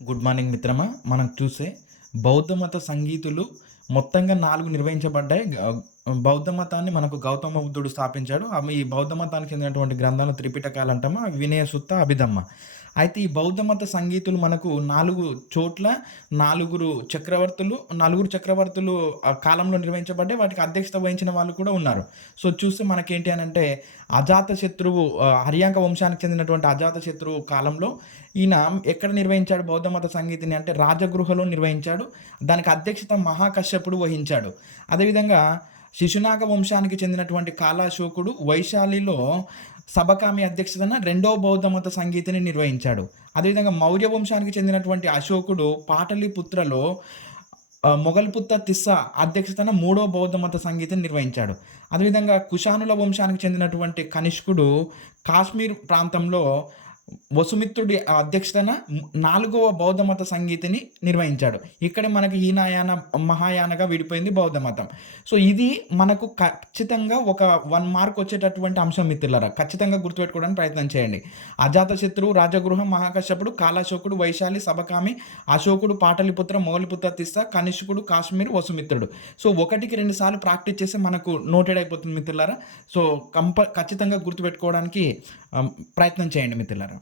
Good morning మిత్రమా. మనం చూసే బౌద్ధ మత సంగీతులు మొత్తంగా 4 నిర్వహించబడ్డాయి. బౌద్ధ మతాన్ని మనకు గౌతమ బుద్ధుడు స్థాపించాడు. ఈ బౌద్ధ మతానికి చెందినటువంటి గ్రంథాలను త్రిపిటకాలు అంటాము. అవి వినయ సుత్త, అభిధమ్మ. అయితే ఈ బౌద్ధ మత సంగీతులు మనకు 4 చోట్ల నలుగురు చక్రవర్తులు కాలంలో నిర్వహించబడ్డాయి. వాటికి అధ్యక్షత వహించిన వాళ్ళు కూడా ఉన్నారు. సో, చూస్తే మనకేంటి అనంటే అజాతశత్రువు హర్యాంక వంశానికి చెందినటువంటి అజాతశత్రువు కాలంలో ఈయన ఎక్కడ నిర్వహించాడు బౌద్ధ మత సంగీతిని అంటే రాజగృహలో నిర్వహించాడు. దానికి అధ్యక్షత మహాకశ్యపుడు వహించాడు. అదేవిధంగా శిశునాగ వంశానికి చెందినటువంటి కాలాశోకుడు వైశాలిలో సబకామి అధ్యక్షతన రెండవ బౌద్ధ మత సంగీతిని నిర్వహించాడు. అదేవిధంగా మౌర్య వంశానికి చెందినటువంటి అశోకుడు పాటలీపుత్రలో మొఘల్పుత్త తిస్సా అధ్యక్షతన మూడవ బౌద్ధ మత సంగీతిని నిర్వహించాడు. అదేవిధంగా కుషానుల వంశానికి చెందినటువంటి కనిష్కుడు కాశ్మీర్ ప్రాంతంలో వసుమిత్రుడి అధ్యక్షతన నాలుగవ బౌద్ధ మత సంగీతిని నిర్వహించాడు. ఇక్కడే మనకి హీనయాన, మహాయానగా విడిపోయింది బౌద్ధ మతం. సో, ఇది మనకు ఖచ్చితంగా ఒక 1 మార్క్ వచ్చేటటువంటి అంశం మిత్రులారా. ఖచ్చితంగా గుర్తుపెట్టుకోవడానికి ప్రయత్నం చేయండి. అజాతశత్రువు, రాజగృహం, మహాకశ్యపుడు, కాలాశోకుడు, వైశాలి, సబకామి, అశోకుడు, పాటలిపుత్ర, మొఘలిపుత్ర తిస్సా, కనిష్కుడు, కాశ్మీర్, వసుమిత్రుడు. సో, 1కి 2 సార్లు ప్రాక్టీస్ చేస్తే మనకు నోటెడ్ అయిపోతుంది మిత్రులారా. సో, ఖచ్చితంగా గుర్తుపెట్టుకోవడానికి ప్రయత్నం చేయండి మిత్రులారా.